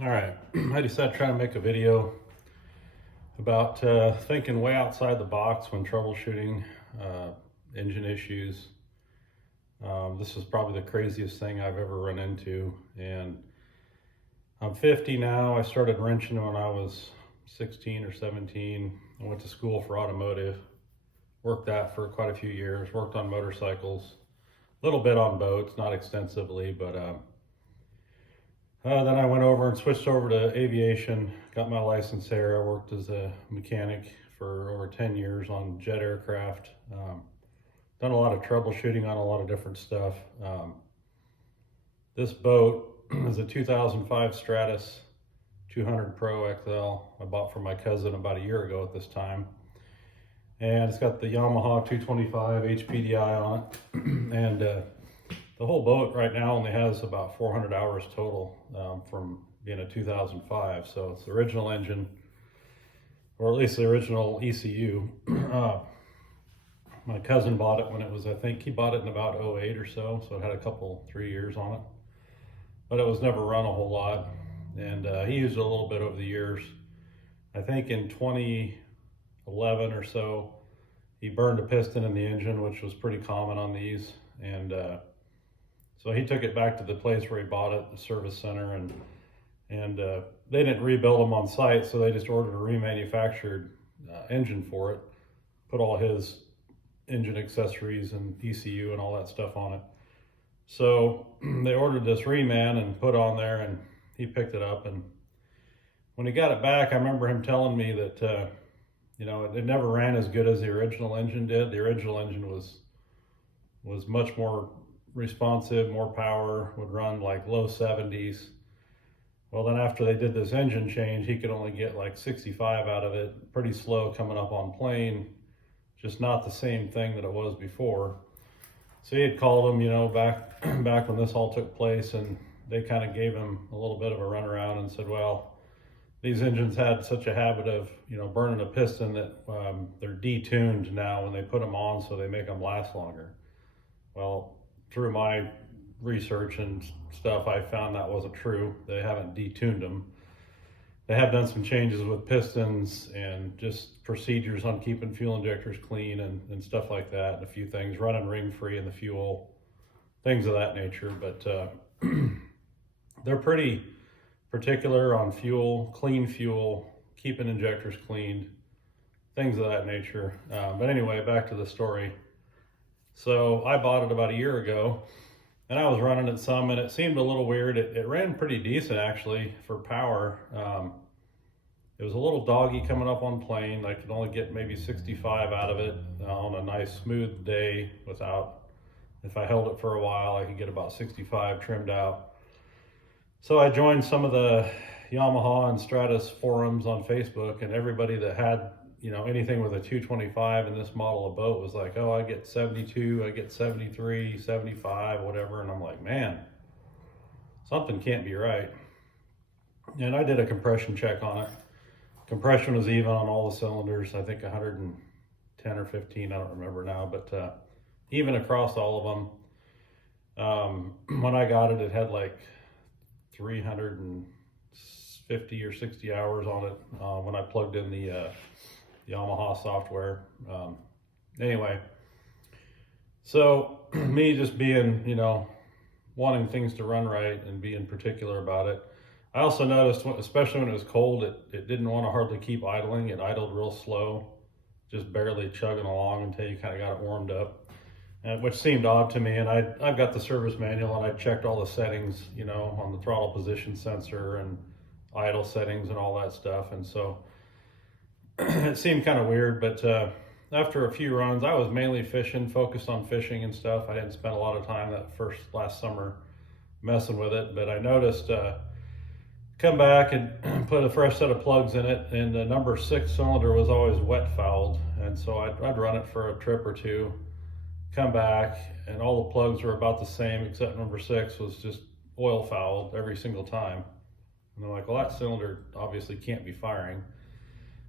All right, I decided to try to make a video about thinking way outside the box when troubleshooting engine issues. This is probably the craziest thing I've ever run into, and I'm 50 now. I started wrenching when I was 16 or 17. I went to school for automotive, worked that for quite a few years, worked on motorcycles, a little bit on boats, not extensively, but then I went over and switched over to aviation, got my license there. I worked as a mechanic for over 10 years on jet aircraft. Done a lot of troubleshooting on a lot of different stuff. This boat is a 2005 Stratus 200 Pro XL I bought from my cousin about a year ago at this time. And it's got the Yamaha 225 HPDI on it. And the whole boat right now only has about 400 hours total from being a 2005. So it's the original engine, or at least the original ECU. My cousin bought it when it was, I think he bought it in about 08 or so. So it had a couple, 3 years on it. But it was never run a whole lot. And he used it a little bit over the years. I think in 2011 or so, he burned a piston in the engine, which was pretty common on these. And so he took it back to the place where he bought it, the service center, and they didn't rebuild them on site, so they just ordered a remanufactured engine for it, put all his engine accessories and ECU and all that stuff on it. So they ordered this reman and put on there, and he picked it up. And when he got it back, I remember him telling me that it never ran as good as the original engine did. The original engine was much more responsive, more power, would run like low 70s. Well, then after they did this engine change, he could only get like 65 out of it, pretty slow coming up on plane, just not the same thing that it was before. So he had called him, back when this all took place, and they kind of gave him a little bit of a runaround and said, well, these engines had such a habit of, burning a piston that they're detuned now when they put them on, so they make them last longer. Well, through my research and stuff, I found that wasn't true. They haven't detuned them. They have done some changes with pistons and just procedures on keeping fuel injectors clean and stuff like that, and a few things, running ring free in the fuel, things of that nature. But they're pretty particular on fuel, clean fuel, keeping injectors cleaned, things of that nature. But anyway, back to the story. So I bought it about a year ago, and I was running it some, and it seemed a little weird. It ran pretty decent actually for power. It was a little doggy coming up on plane. I could only get maybe 65 out of it on a nice smooth day if I held it for a while, I could get about 65 trimmed out. So I joined some of the Yamaha and Stratus forums on Facebook, and everybody that had anything with a 225 in this model of boat was like, oh, I get 72, I get 73, 75, whatever. And I'm like, man, something can't be right. And I did a compression check on it. Compression was even on all the cylinders, I think 110 or 15, I don't remember now, but even across all of them. When I got it, it had like 350 or 60 hours on it when I plugged in the Yamaha software. Anyway, so me just being, wanting things to run right and being particular about it. I also noticed, especially when it was cold, it didn't want to hardly keep idling. It idled real slow, just barely chugging along until you kind of got it warmed up, which seemed odd to me. And I've got the service manual, and I checked all the settings, on the throttle position sensor and idle settings and all that stuff. And so it seemed kind of weird, but after a few runs, I was mainly focused on fishing and stuff. I didn't spend a lot of time last summer messing with it, but I noticed come back and put a fresh set of plugs in it, and the number 6 cylinder was always wet fouled, and so I'd run it for a trip or two, come back, and all the plugs were about the same, except number 6 was just oil fouled every single time. And they're like, well, that cylinder obviously can't be firing.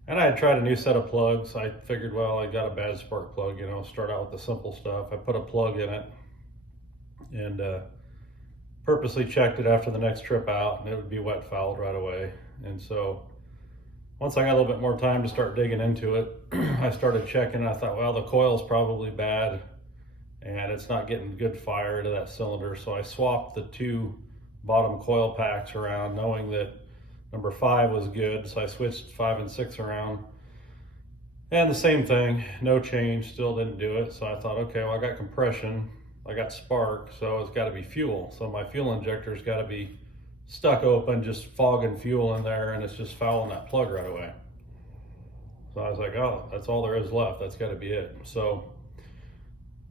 And I had tried a new set of plugs. I figured, well, I got a bad spark plug, start out with the simple stuff. I put a plug in it, and purposely checked it after the next trip out, and it would be wet fouled right away. And so once I got a little bit more time to start digging into it, I started checking. I thought, well, the coil's probably bad and it's not getting good fire to that cylinder. So I swapped the two bottom coil packs around, knowing that number 5 was good. So I switched 5 and 6 around. And the same thing, no change, still didn't do it. So I thought, okay, well, I got compression, I got spark, so it's got to be fuel. So my fuel injector's got to be stuck open, just fogging fuel in there, and it's just fouling that plug right away. So I was like, oh, that's all there is left. That's got to be it. So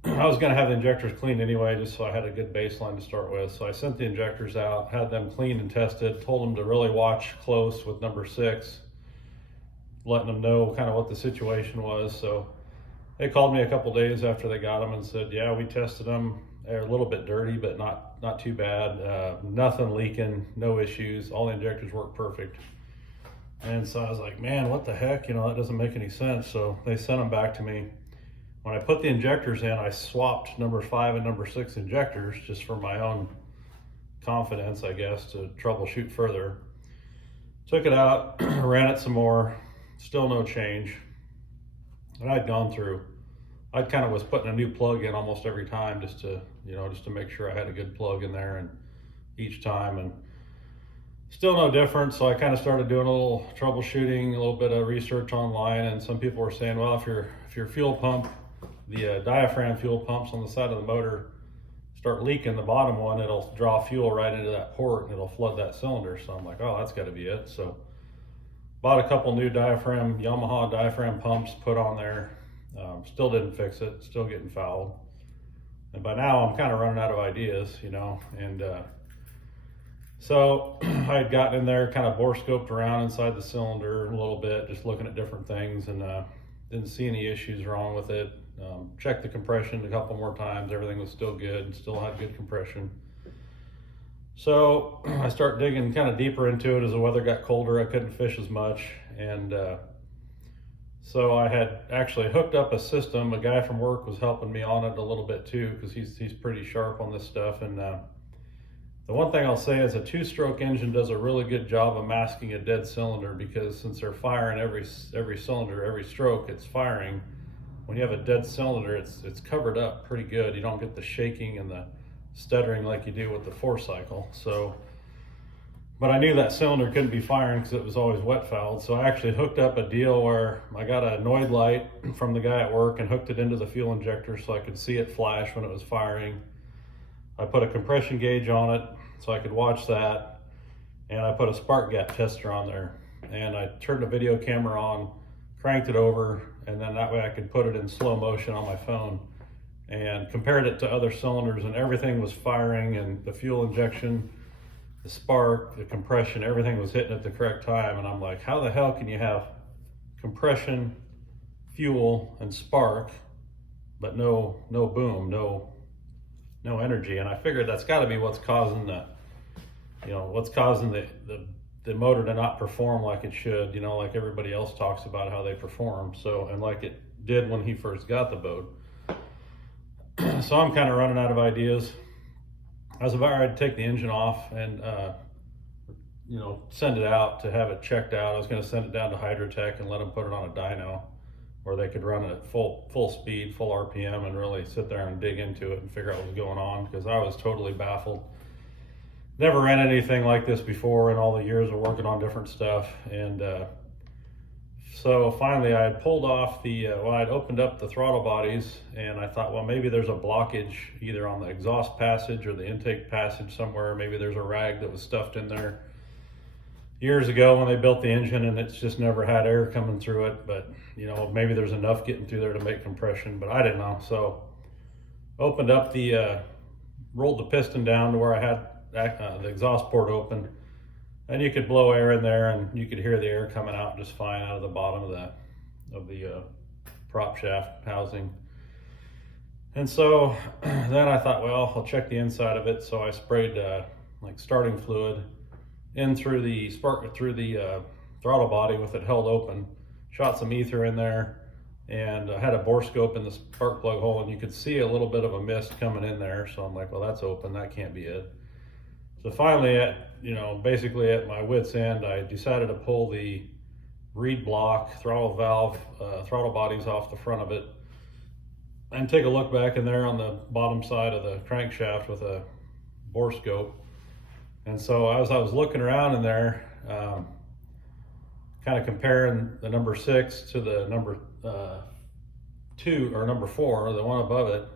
I was going to have the injectors cleaned anyway, just so I had a good baseline to start with. So I sent the injectors out, had them cleaned and tested, told them to really watch close with number 6, letting them know kind of what the situation was. So they called me a couple days after they got them and said, yeah, we tested them. They're a little bit dirty, but not too bad. Nothing leaking, no issues. All the injectors work perfect. And so I was like, man, what the heck? You know, that doesn't make any sense. So they sent them back to me. When I put the injectors in, I swapped number 5 and number 6 injectors just for my own confidence, I guess, to troubleshoot further. Took it out, ran it some more, still no change. And I'd gone through, I kind of was putting a new plug in almost every time just to make sure I had a good plug in there, and each time, and still no difference. So I kind of started doing a little troubleshooting, a little bit of research online, and some people were saying, well, if your fuel pump, the diaphragm fuel pumps on the side of the motor start leaking, the bottom one, it'll draw fuel right into that port and it'll flood that cylinder. So I'm like, oh, that's got to be it. So bought a couple new Yamaha diaphragm pumps, put on there. Still didn't fix it, still getting fouled. And by now I'm kind of running out of ideas, you know, and so I had gotten in there, kind of bore scoped around inside the cylinder a little bit, just looking at different things, and didn't see any issues wrong with it. Checked the compression a couple more times, everything was still good and still had good compression. So I start digging kind of deeper into it as the weather got colder. I couldn't fish as much, and so I had actually hooked up a system. A guy from work was helping me on it a little bit too, because he's pretty sharp on this stuff. And the one thing I'll say is a 2-stroke engine does a really good job of masking a dead cylinder, because since they're firing every cylinder, every stroke it's firing. When you have a dead cylinder, it's covered up pretty good. You don't get the shaking and the stuttering like you do with the 4-cycle. So, but I knew that cylinder couldn't be firing because it was always wet fouled. So I actually hooked up a deal where I got a Noid light from the guy at work and hooked it into the fuel injector so I could see it flash when it was firing. I put a compression gauge on it so I could watch that, and I put a spark gap tester on there, and I turned the video camera on, cranked it over, and then that way I could put it in slow motion on my phone and compared it to other cylinders, and everything was firing, and the fuel injection, the spark, the compression, everything was hitting at the correct time. And I'm like, how the hell can you have compression, fuel, and spark, but no boom, no energy? And I figured that's got to be what's causing the motor to not perform like it should, you know, like everybody else talks about how they perform. So, and like it did when he first got the boat. So I'm kind of running out of ideas. I was about ready to take the engine off and send it out to have it checked out. I was going to send it down to Hydrotech and let them put it on a dyno where they could run it at full speed, full RPM, and really sit there and dig into it and figure out what was going on, because I was totally baffled. Never ran anything like this before in all the years of working on different stuff. And so finally I had pulled off I'd opened up the throttle bodies, and I thought, well, maybe there's a blockage either on the exhaust passage or the intake passage somewhere. Maybe there's a rag that was stuffed in there years ago when they built the engine, and it's just never had air coming through it. But, you know, maybe there's enough getting through there to make compression, but I didn't know. So opened up rolled the piston down to where I had the exhaust port open, and you could blow air in there, and you could hear the air coming out just fine out of the bottom of the prop shaft housing. And so then I thought, well, I'll check the inside of it. So I sprayed like starting fluid in through the throttle body with it held open, shot some ether in there, and I had a bore scope in the spark plug hole, and you could see a little bit of a mist coming in there. So I'm like, well, that's open, that can't be it. So finally, basically at my wit's end, I decided to pull the reed block, throttle valve, throttle bodies off the front of it, and take a look back in there on the bottom side of the crankshaft with a bore scope. And so as I was looking around in there, kind of comparing the number 6 to the number 2 or number 4, the one above it,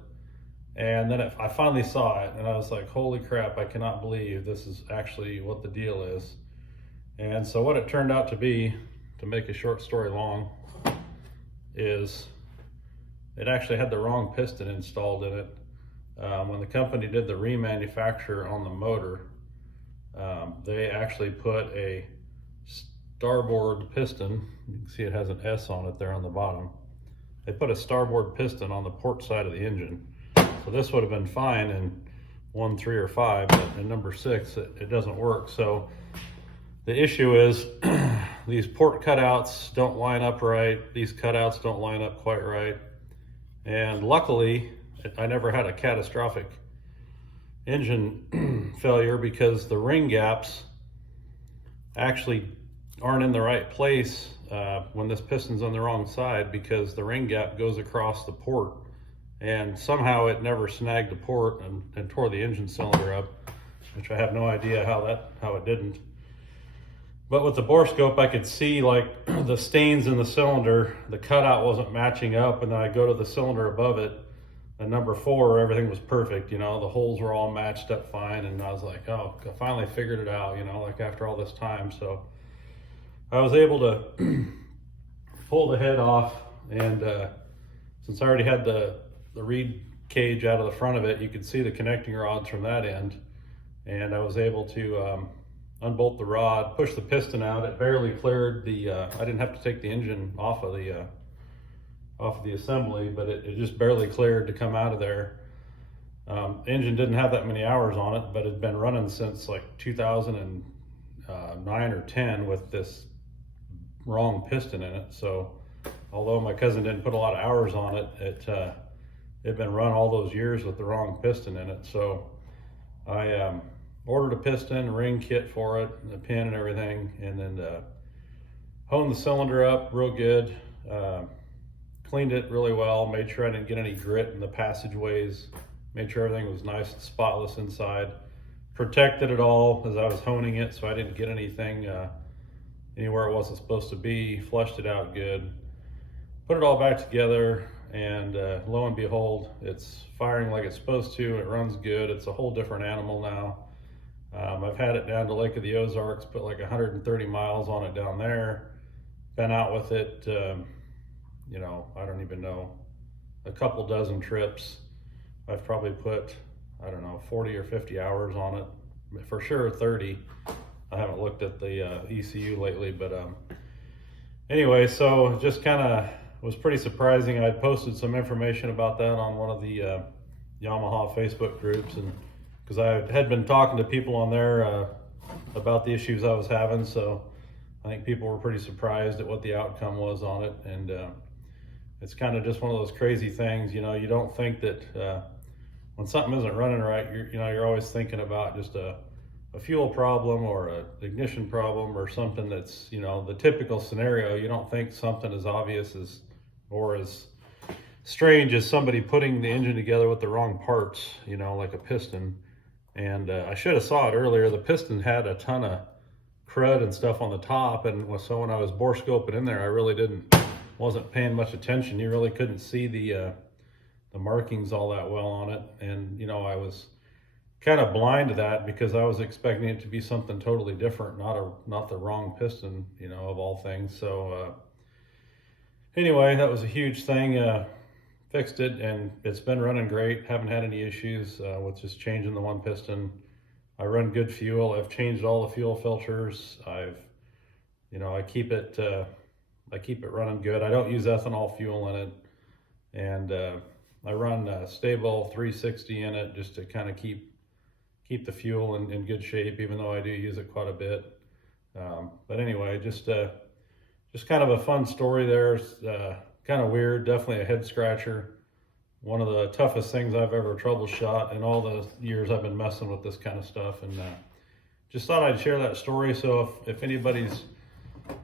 and then I finally saw it, and I was like, holy crap, I cannot believe this is actually what the deal is. And so what it turned out to be, to make a short story long, is it actually had the wrong piston installed in it. When the company did the remanufacture on the motor, they actually put a starboard piston. You can see it has an S on it there on the bottom. They put a starboard piston on the port side of the engine. So this would have been fine in 1, 3, or 5, but in number 6, it doesn't work. So the issue is these port cutouts don't line up right. These cutouts don't line up quite right. And luckily, I never had a catastrophic engine failure, because the ring gaps actually aren't in the right place when this piston's on the wrong side, because the ring gap goes across the port, and somehow it never snagged the port and tore the engine cylinder up, which I have no idea how it didn't. But with the bore scope, I could see like the stains in the cylinder, the cutout wasn't matching up, and then I go to the cylinder above it, and number 4, everything was perfect, the holes were all matched up fine, and I was like, oh, I finally figured it out, like after all this time. So I was able to pull the head off, and since I already had the reed cage out of the front of it, you could see the connecting rods from that end, and I was able to unbolt the rod, push the piston out. It barely cleared I didn't have to take the engine off of the assembly, but it just barely cleared to come out of there. Engine didn't have that many hours on it, but it had been running since like 2009 or 10 with this wrong piston in it. So although my cousin didn't put a lot of hours on it, it'd been run all those years with the wrong piston in it. So I ordered a piston, ring kit for it, the pin and everything, and then honed the cylinder up real good, cleaned it really well, made sure I didn't get any grit in the passageways, made sure everything was nice and spotless inside, protected it all as I was honing it so I didn't get anything anywhere it wasn't supposed to be, flushed it out good, put it all back together, and lo and behold, it's firing like it's supposed to. It runs good. It's a whole different animal now. I've had it down to Lake of the Ozarks, put like 130 miles on it down there, been out with it, I don't even know, a couple dozen trips. I've probably put, 40 or 50 hours on it, for sure 30. I haven't looked at the ECU lately, but anyway, so just kind of was pretty surprising. I posted some information about that on one of the Yamaha Facebook groups, and because I had been talking to people on there about the issues I was having, so I think people were pretty surprised at what the outcome was on it. And it's kind of just one of those crazy things, you don't think that when something isn't running right, you're always thinking about just a fuel problem or an ignition problem or something that's, the typical scenario. You don't think something as obvious or as strange as somebody putting the engine together with the wrong parts, like a piston. And I should have saw it earlier. The piston had a ton of crud and stuff on the top, and so when I was bore scoping in there, I really wasn't paying much attention. You really couldn't see the markings all that well on it, and I was kind of blind to that because I was expecting it to be something totally different, not the wrong piston, of all things. So anyway, that was a huge thing. Fixed it, and it's been running great. Haven't had any issues with just changing the one piston. I run good fuel. I've changed all the fuel filters. I keep it running good. I don't use ethanol fuel in it, and I run stable 360 in it just to kind of keep the fuel in good shape, even though I do use it quite a bit. But anyway, just kind of a fun story there. Kind of weird, definitely a head scratcher. One of the toughest things I've ever troubleshot in all the years I've been messing with this kind of stuff. And just thought I'd share that story. So if anybody's,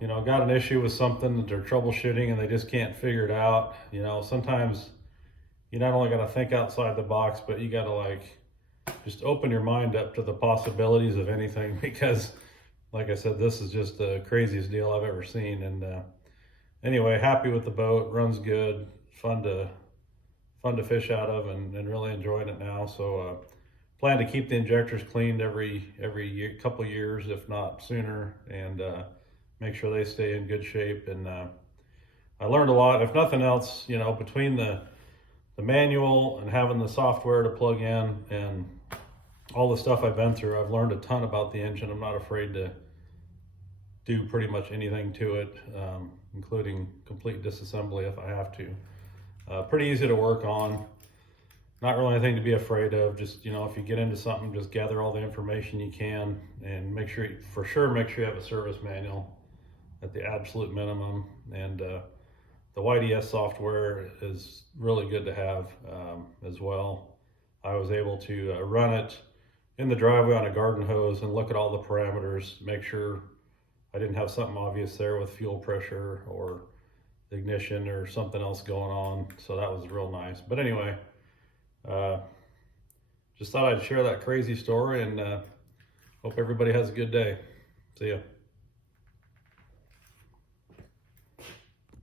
got an issue with something that they're troubleshooting and they just can't figure it out, sometimes you not only got to think outside the box, but you got to just open your mind up to the possibilities of anything, because like I said, this is just the craziest deal I've ever seen. And anyway, happy with the boat, runs good, fun to fish out of, and really enjoying it now. So plan to keep the injectors cleaned every year, couple years, if not sooner, and make sure they stay in good shape. And I learned a lot, if nothing else, between the manual and having the software to plug in and all the stuff I've been through, I've learned a ton about the engine. I'm not afraid to do pretty much anything to it, including complete disassembly if I have to. Pretty easy to work on. Not really anything to be afraid of. Just, if you get into something, just gather all the information you can, and make sure you have a service manual at the absolute minimum. And the YDS software is really good to have as well. I was able to run it in the driveway on a garden hose and look at all the parameters, make sure I didn't have something obvious there with fuel pressure or ignition or something else going on. So that was real nice. But anyway, just thought I'd share that crazy story, and hope everybody has a good day. See ya.